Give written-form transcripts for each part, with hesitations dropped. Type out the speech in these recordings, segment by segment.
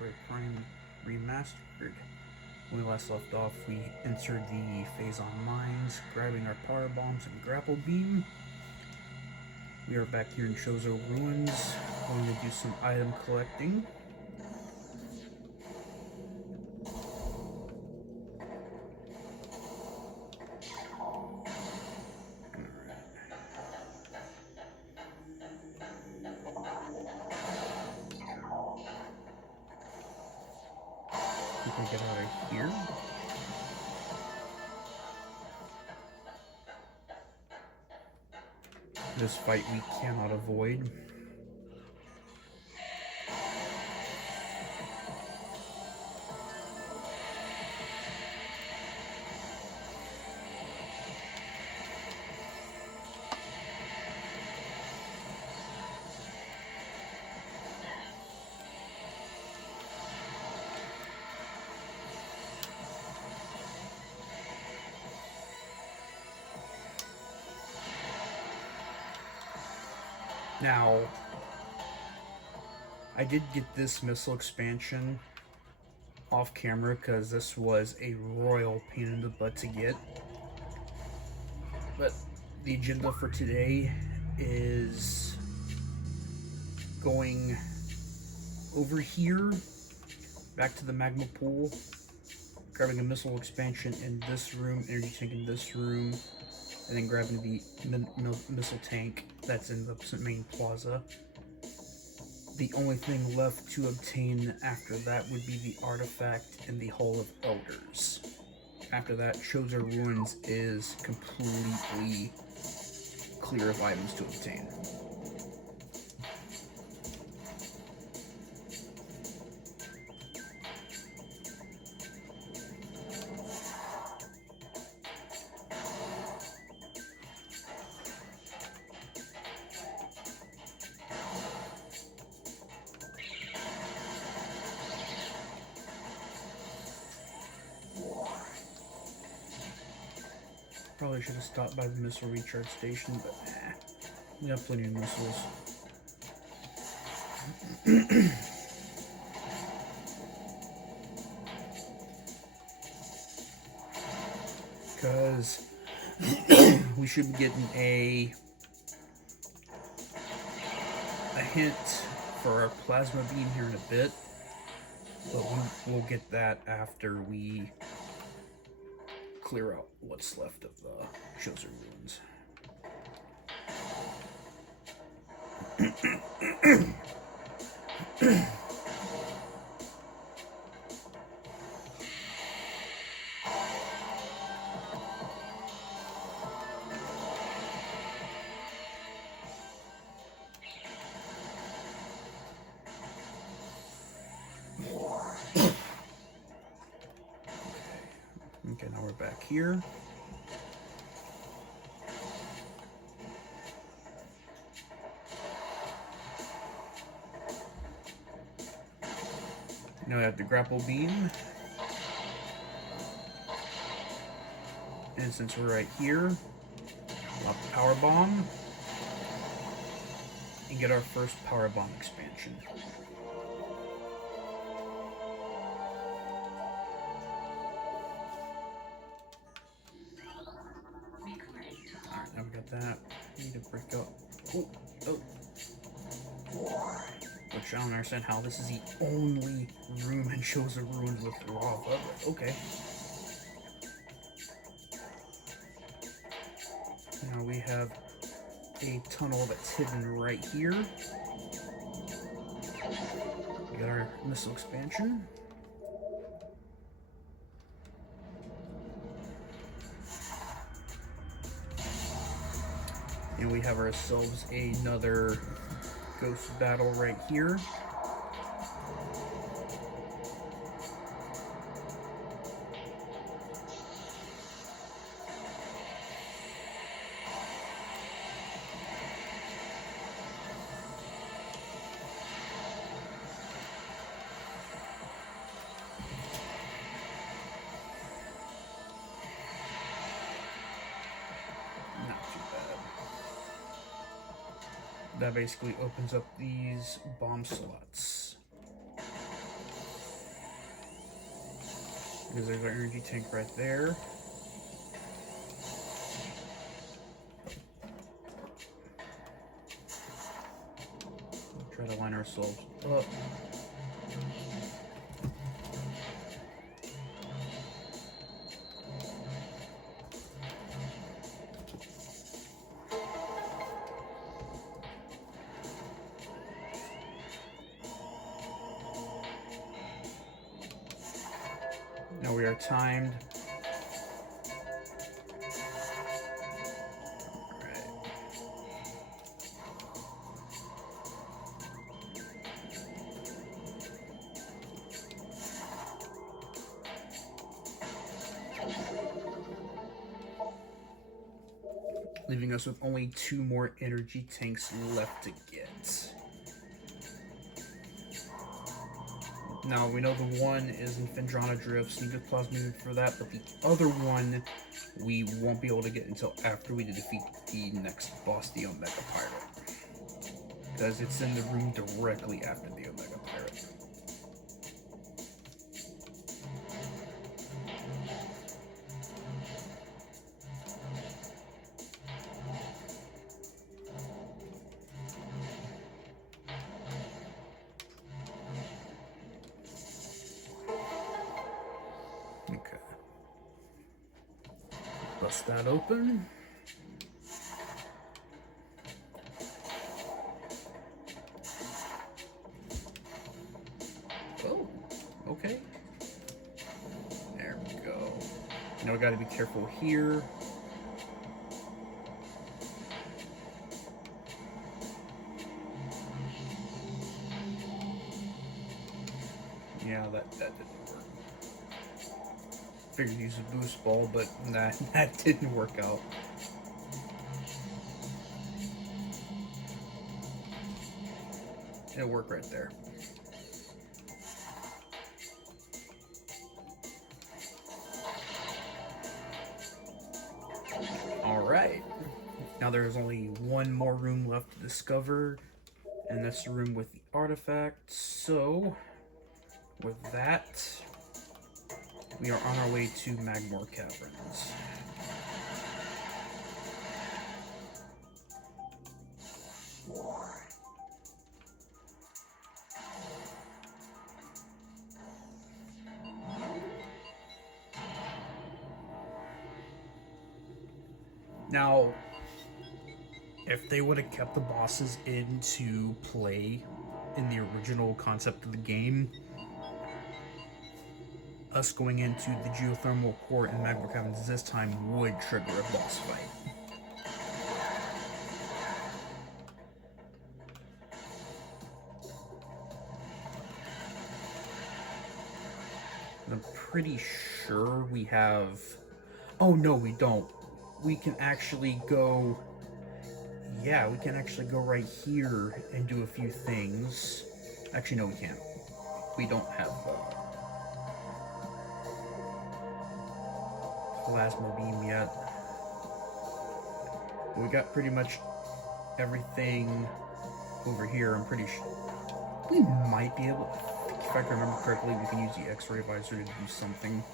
Metroid Prime Remastered. When we last left off, we entered the phase on mines, grabbing our power bombs and grapple beam. We are back here in Chozo Ruins, going to do some item collecting. We can get out of here. This fight we cannot avoid. Now, I did get this missile expansion off camera because this was a royal pain in the butt to get. But the agenda for today is going over here, back to the magma pool, grabbing a missile expansion in this room, energy tank in this room, and then grabbing the missile tank that's in the main plaza. The only thing left to obtain after that would be the artifact in the Hall of Elders. After that, Chozo Ruins is completely clear of items to obtain. Probably should have stopped by the missile recharge station, but we have plenty of missiles. Because we should be getting a hint for our plasma beam here in a bit, but we'll get that after we clear out what's left of the Chozo Ruins. Okay, now we're back here. Now we have the grapple beam. And since we're right here, we'll have the power bomb. And get our first power bomb expansion. Alright, now we got that. We need to break up. Oh. Which I don't understand how this is the only room in Chozo Ruins with lava, but okay. Now we have a tunnel that's hidden right here. We got our missile expansion. And we have ourselves another ghost battle right here. That basically opens up these bomb slots. Because there's our energy tank right there. Try to line ourselves up. Now we are timed. Leaving us with only 2 more energy tanks left to get. Now, we know the one is in Phendrana Drift, so you need Plasma for that, but the other one we won't be able to get until after we defeat the next boss, the Omega Pirate. Because it's in the room directly after the Omega Pirate. Okay. Bust that open. Oh, okay. There we go. Now we gotta be careful here. Yeah, that didn't work. Figured to use a boost ball, but that didn't work out. It'll work right there. Alright. Now there's only one more room left to discover, and that's the room with the artifact. So, with that, we are on our way to Magmoor Caverns. Now, if they would have kept the bosses into play in the original concept of the game, us going into the geothermal core in Magmoor Caverns this time would trigger a boss fight. I'm pretty sure we have... Oh no, we don't. We can actually go... Yeah, we can actually go right here and do a few things. Actually, no, we can't. We don't have plasma beam yet. We got pretty much everything over here. I'm pretty sure we might be able, if I can remember correctly, we can use the X-ray visor to do something.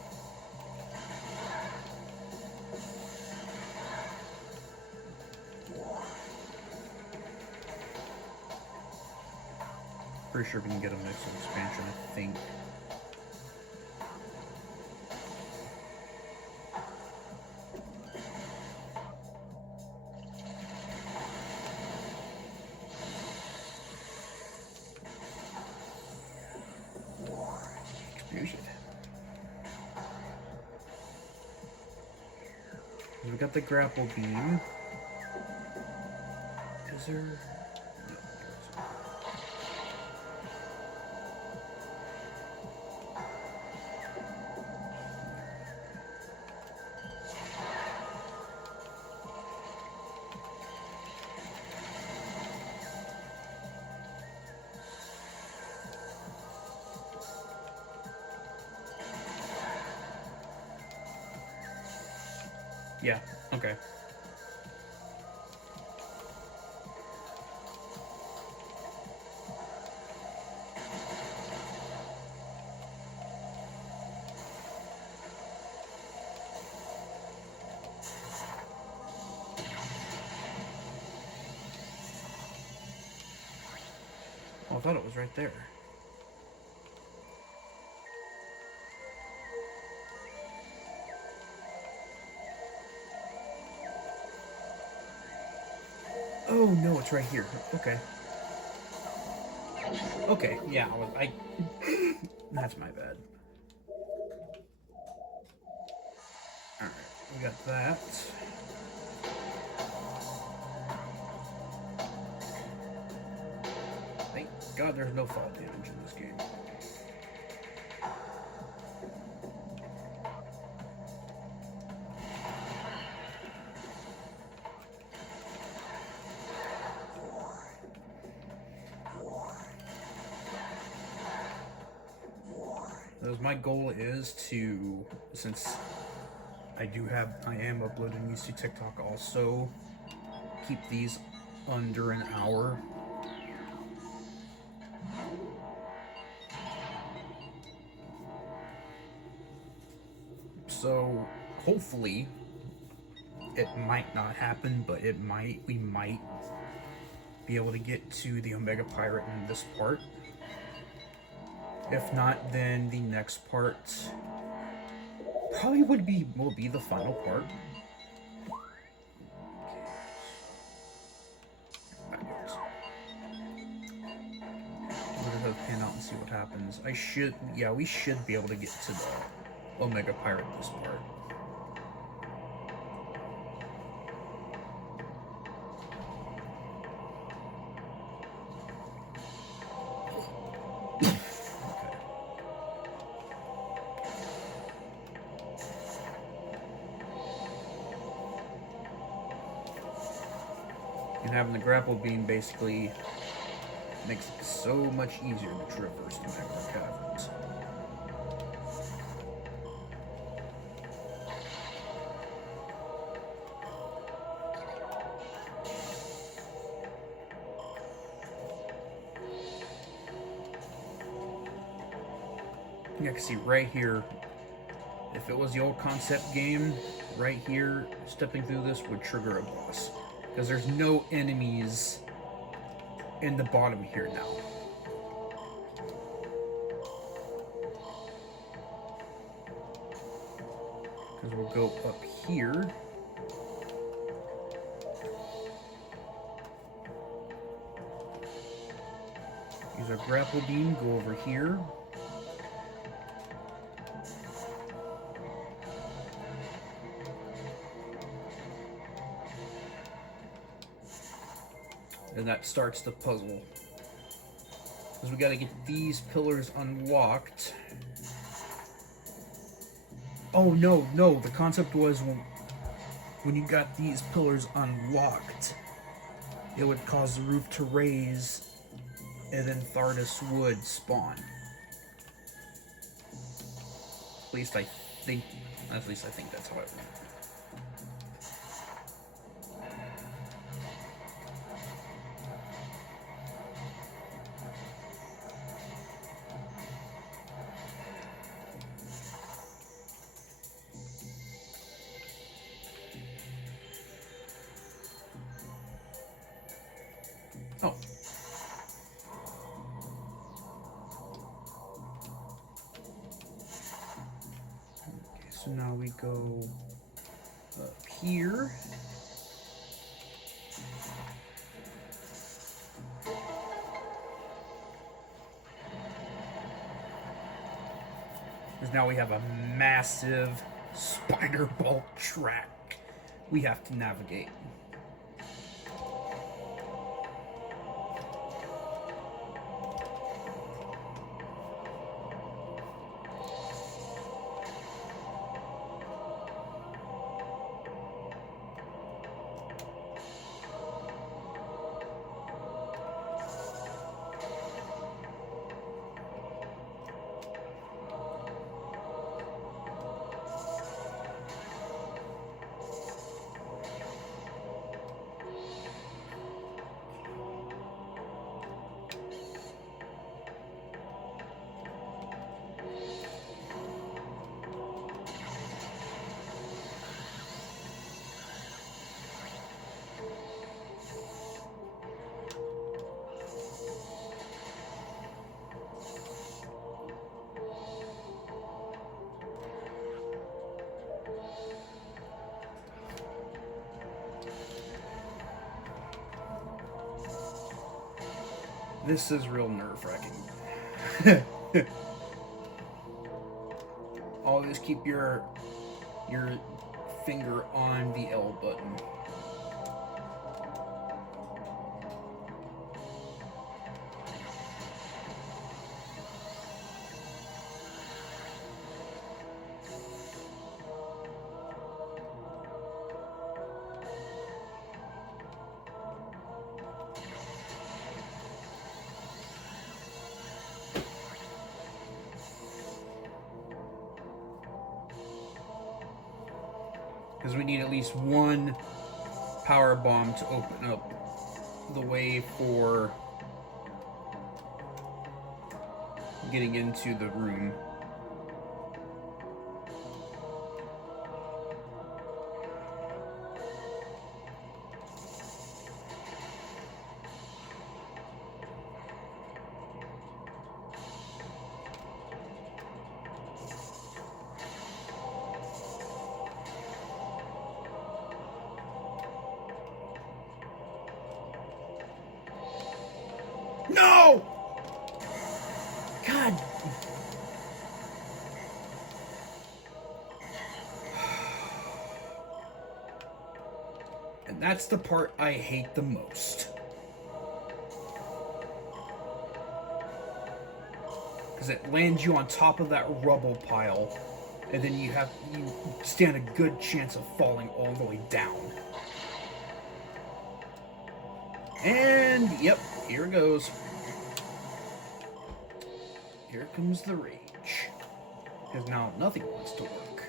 Pretty sure we can get a missile expansion, I think. Expansion. We got the grapple beam. Is there... Yeah, okay. thought it was right there. Oh no, it's right here. Okay. Okay, yeah, I that's my bad. Alright, we got that. Thank God there's no fall damage in this game. Because my goal is to, since I am uploading these to TikTok also, keep these under an hour. So hopefully it might not happen, but it might. We might be able to get to the Omega Pirate in this part. If not, then the next part probably will be the final part. We'll pan out and see what happens. We should be able to get to the Omega Pirate this part. And having the grapple beam basically makes it so much easier to traverse the magmoor caverns. Yeah, I can see right here, if it was the old concept game, right here, stepping through this would trigger a boss. Because there's no enemies in the bottom here now. Because we'll go up here. Use our grapple beam, go over here. And that starts the puzzle. Because we gotta get these pillars unlocked. Oh no, the concept was when you got these pillars unlocked, it would cause the roof to raise, and then Thardus would spawn. At least I think that's how it went. Oh. Okay, so now we go up here. Because now we have a massive spider ball track we have to navigate. This is real nerve-wracking. Always keep your finger on the L button. Because we need at least one power bomb to open up the way for getting into the room. No! God. And that's the part I hate the most. Because it lands you on top of that rubble pile, and then you stand a good chance of falling all the way down. And, yep, here it goes. Here comes the rage. Because now nothing wants to work.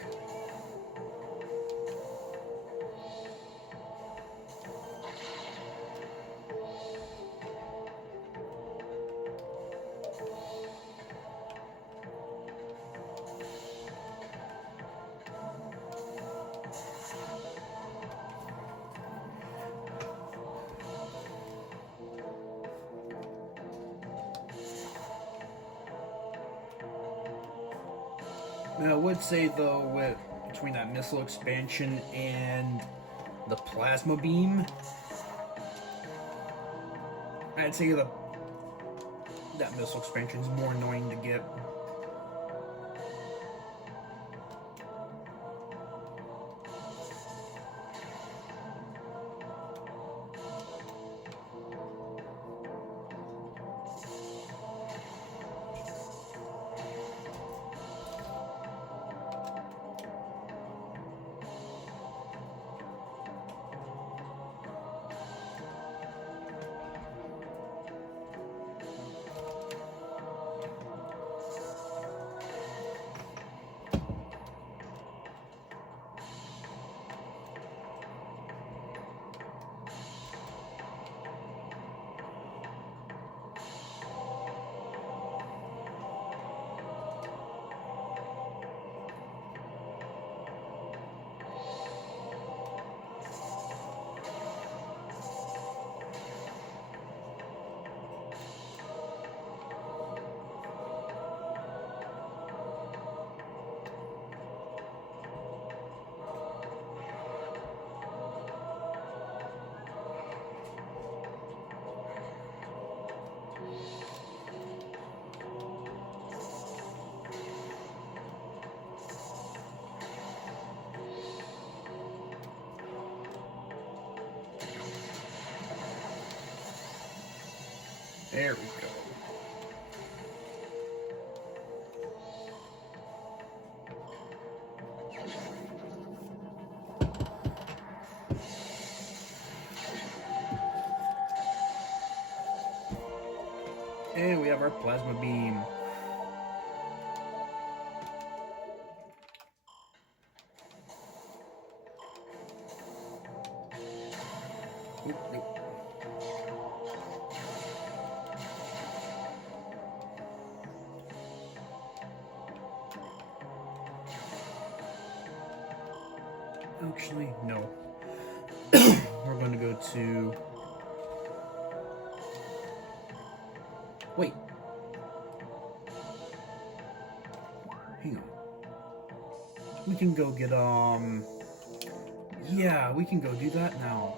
Now, I would say, though, between that missile expansion and the plasma beam, I'd say that missile expansion is more annoying to get. There we go. And we have our plasma beam. Oop, oop. Actually, no. We're going to go to... Wait. Hang on. We can go get, Yeah, we can go do that now.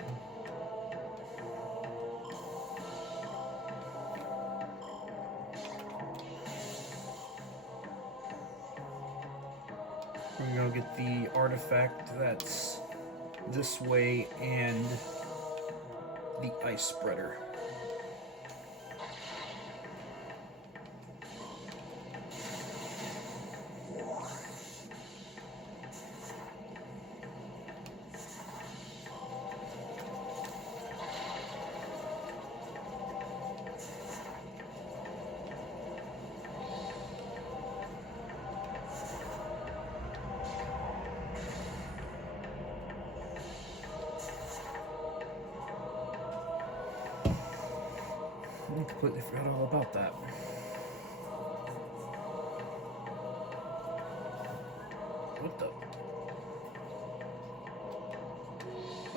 We're gonna get the artifact that's this way and the ice spreader. I completely forgot all about that. What the?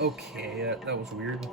Okay, that was weird.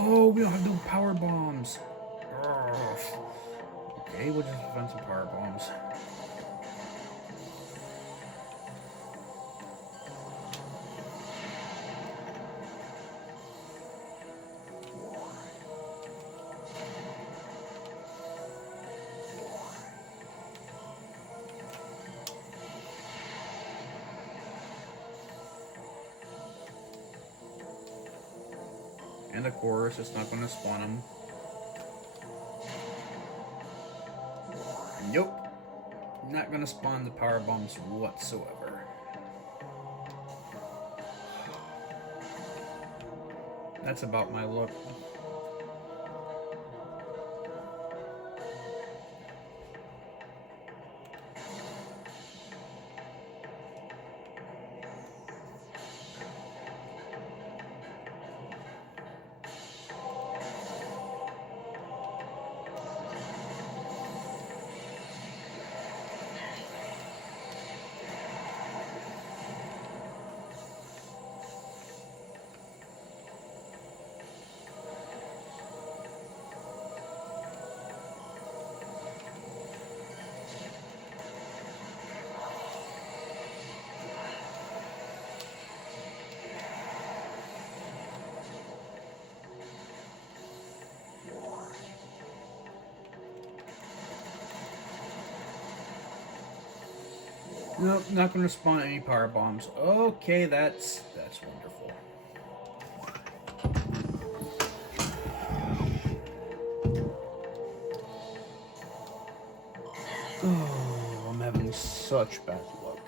Oh, we don't have no power bombs. Ugh. Okay, we'll just find some power bombs. And of course, it's not going to spawn them. Nope. Not going to spawn the power bombs whatsoever. That's about my luck. Nope, not going to spawn any power bombs. Okay, that's wonderful. Oh, I'm having such bad luck.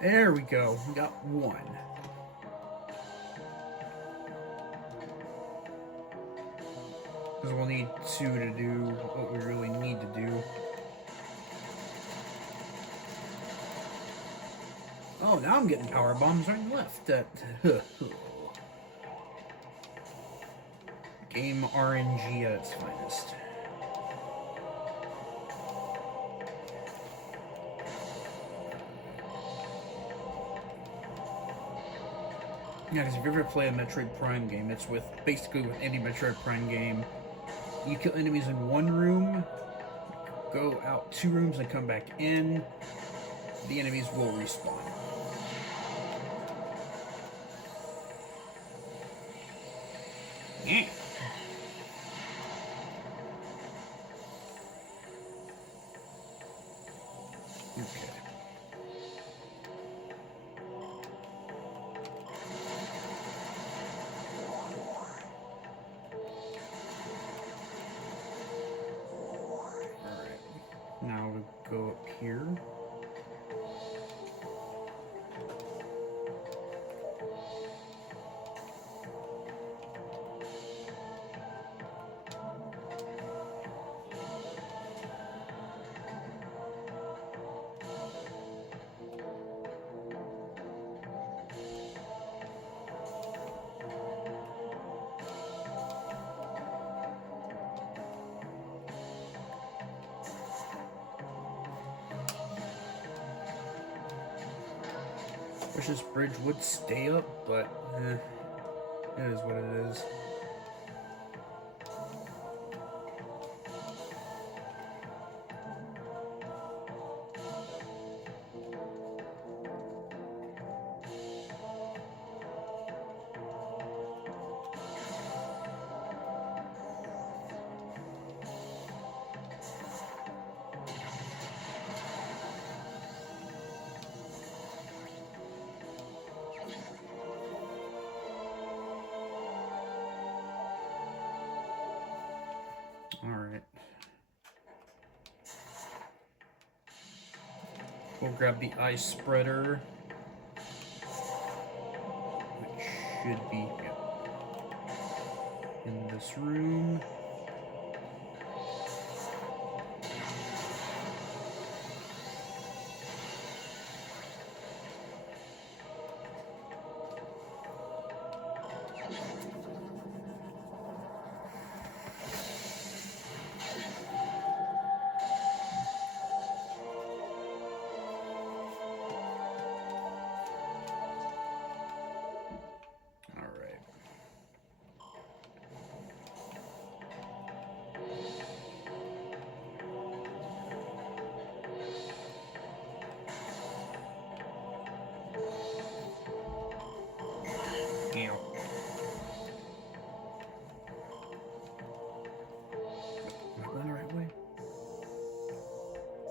There we go. We got one. Because we'll need two to do what we really need to do. Oh, now I'm getting power bombs right and left. Game RNG at its finest. Yeah, because if you ever play a Metroid Prime game, it's basically with any Metroid Prime game, you kill enemies in one room, go out 2 rooms and come back in, the enemies will respawn. Yeah. Okay. Alright. Now we'll go up here. Wish this bridge would stay up, but it is what it is. Alright. We'll grab the ice spreader, which should be in this room.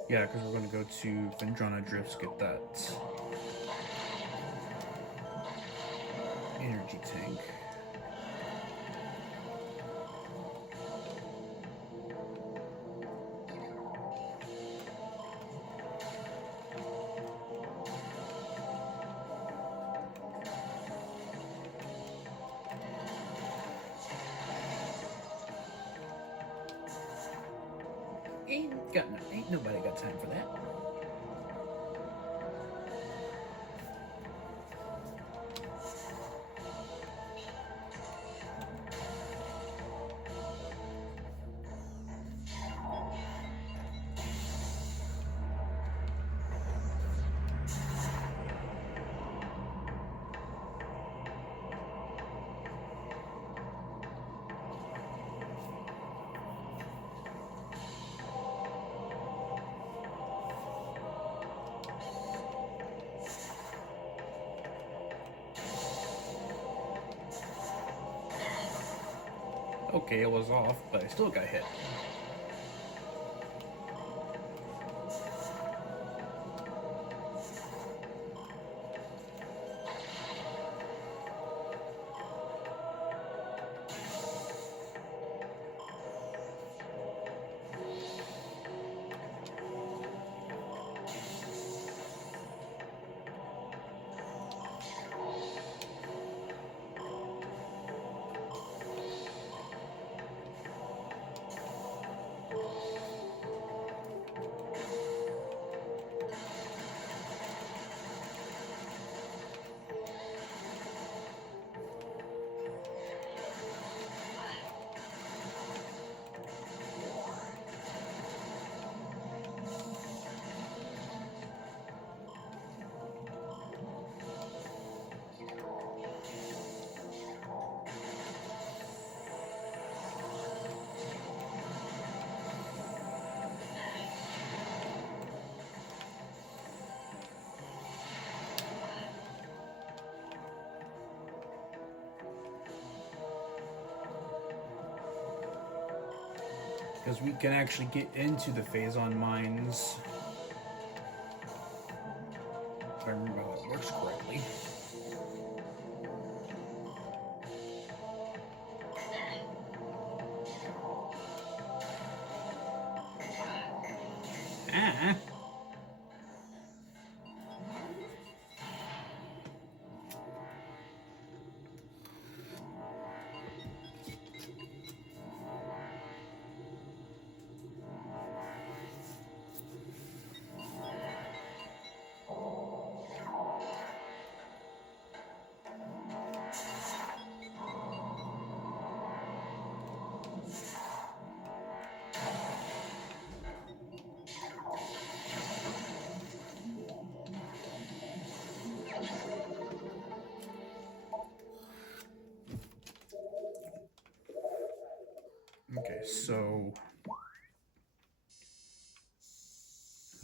Yeah, because we're going to go to Vendrana Drifts, get that energy tank. Ain't nobody got time for that. Okay, it was off, but I still got hit. Because we can actually get into the Phazon mines. If I remember how that works correctly. Ah. Okay, so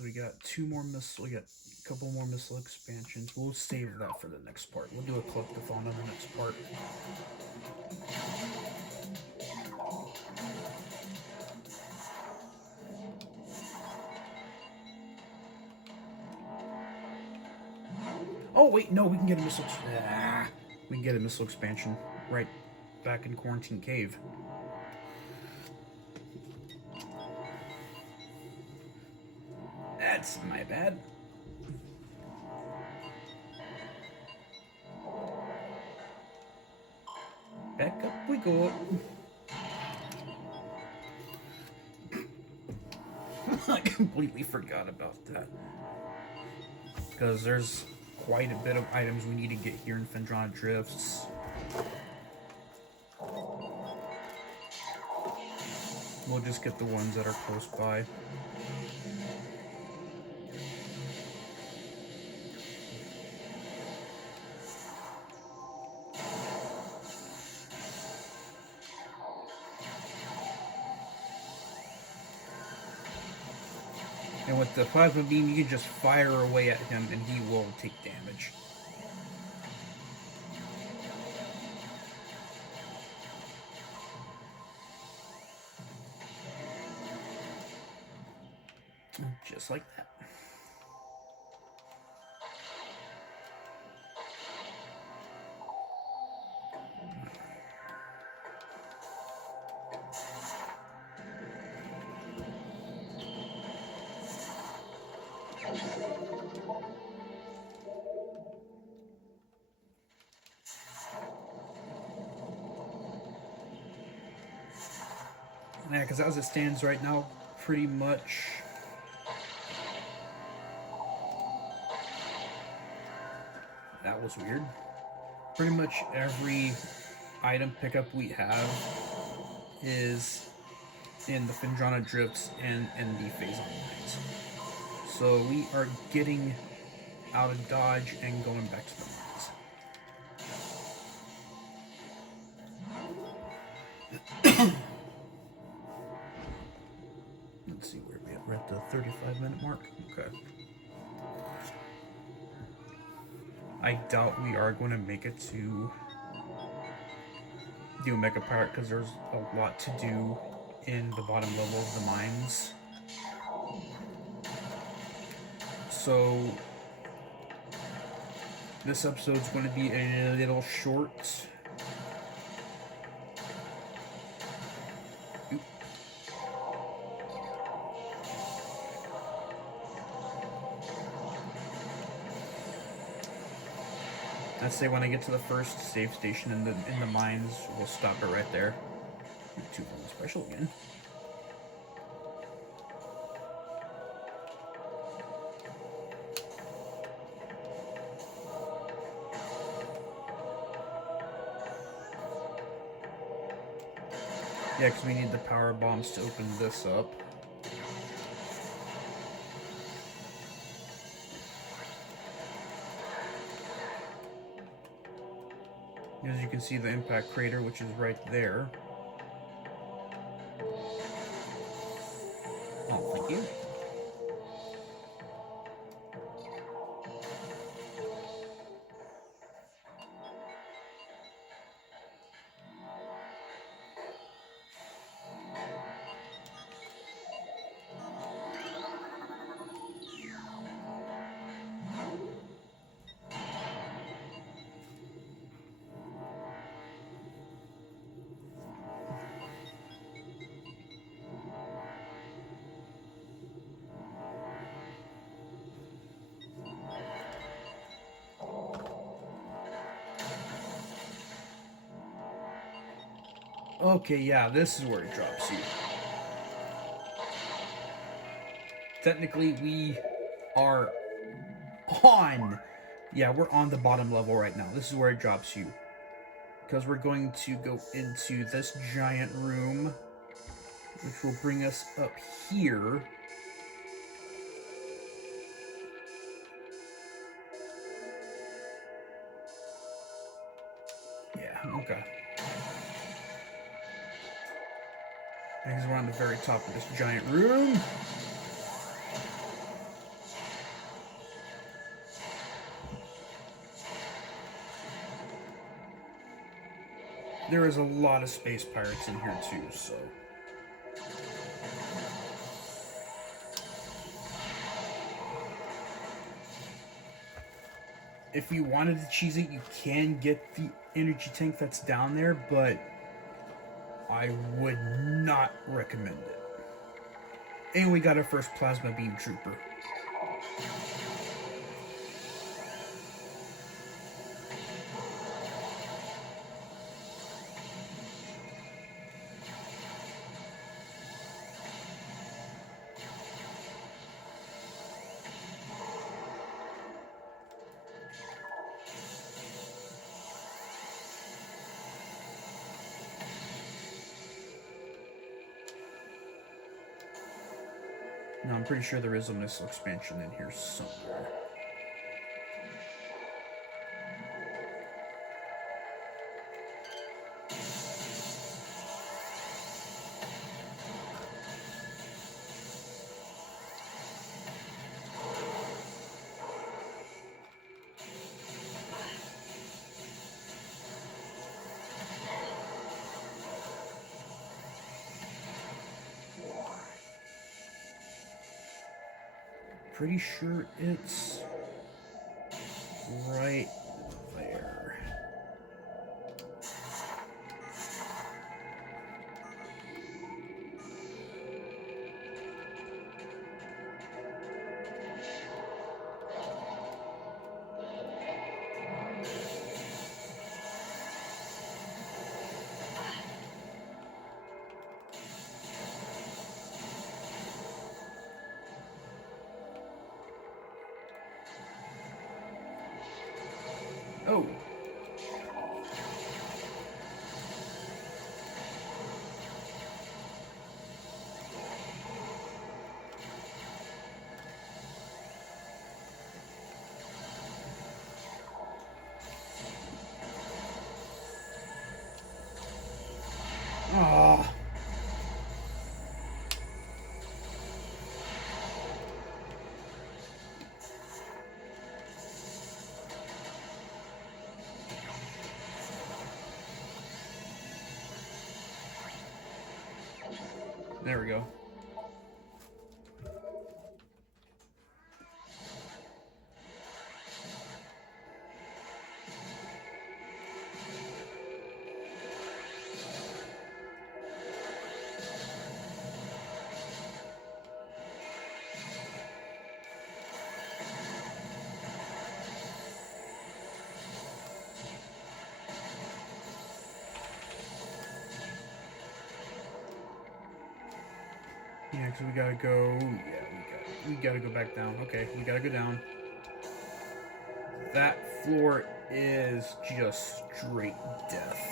we got two more missile. We got a couple more missile expansions. We'll save that for the next part. We'll do a collectathon on the next part. Oh wait, no, we can get a missile. We can get a missile expansion right back in Quarantine Cave. That's my bad. Back up we go. I completely forgot about that. Because there's quite a bit of items we need to get here in Phendrana Drifts. We'll just get the ones that are close by. And with the plasma beam, you can just fire away at him and he will take damage. Just like that. Yeah, because as it stands right now, pretty much that was weird. Pretty much every item pickup we have is in the Phendrana Drifts and in the Phazon mines. So we are getting out of Dodge and going back to the mines. Let's see where we are. We're at the 35-minute mark. Okay. I doubt we are going to make it to do a Mega Pirate because there's a lot to do in the bottom level of the mines. So this episode's going to be a little short. I'd say when I get to the first save station in the mines, we'll stop it right there. 2 special again. Yeah, because we need the power bombs to open this up. As you can see, the impact crater, which is right there. Oh, thank you. Okay, yeah, this is where it drops you. Technically, we are on. Yeah, we're on the bottom level right now. This is where it drops you. Because we're going to go into this giant room, which will bring us up here. Yeah, okay. Because we're on the very top of this giant room. There is a lot of space pirates in here too, so... If you wanted to cheese it, you can get the energy tank that's down there, but I would not recommend it. And we got our first plasma beam trooper. No, I'm pretty sure there is a missile expansion in here somewhere. Pretty sure it's right there. Oh. Ah. There we go. Yeah, because we gotta go. Yeah, we gotta go back down. Okay, we gotta go down. That floor is just straight death.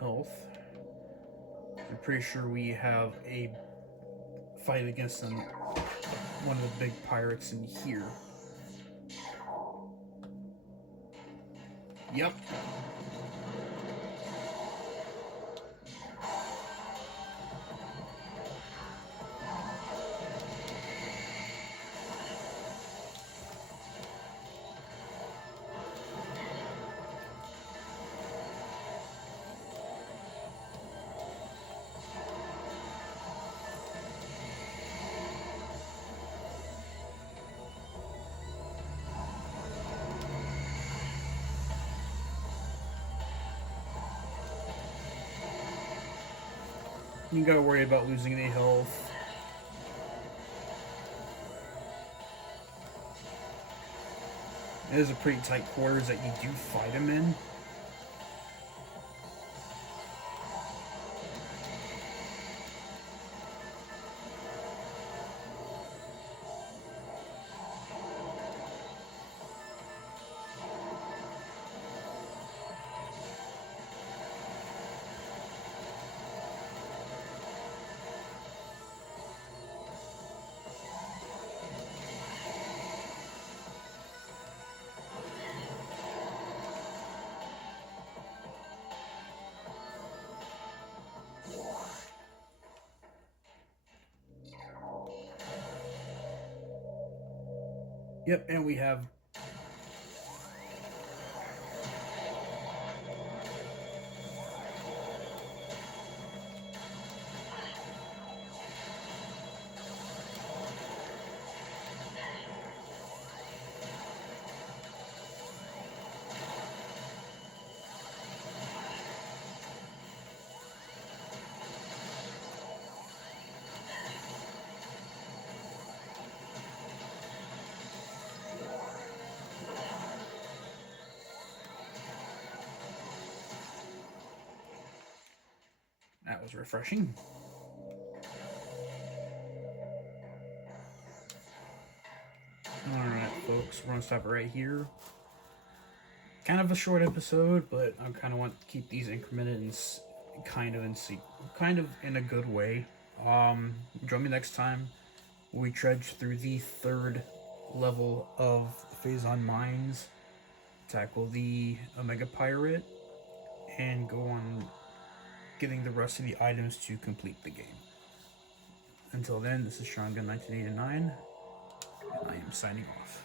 health. I'm pretty sure we have a fight against one of the big pirates in here. Yep. You gotta worry about losing any health. It is a pretty tight quarters that you do fight him in. Yep, and we have that was refreshing. Alright, folks, we're gonna stop it right here. Kind of a short episode, but I kind of want to keep these incremented and kind of in a good way. Join me next time. We trudge through the third level of Phazon Mines, tackle the Omega Pirate, and go on getting the rest of the items to complete the game. Until then, this is Sean Gun 1989, and I am signing off.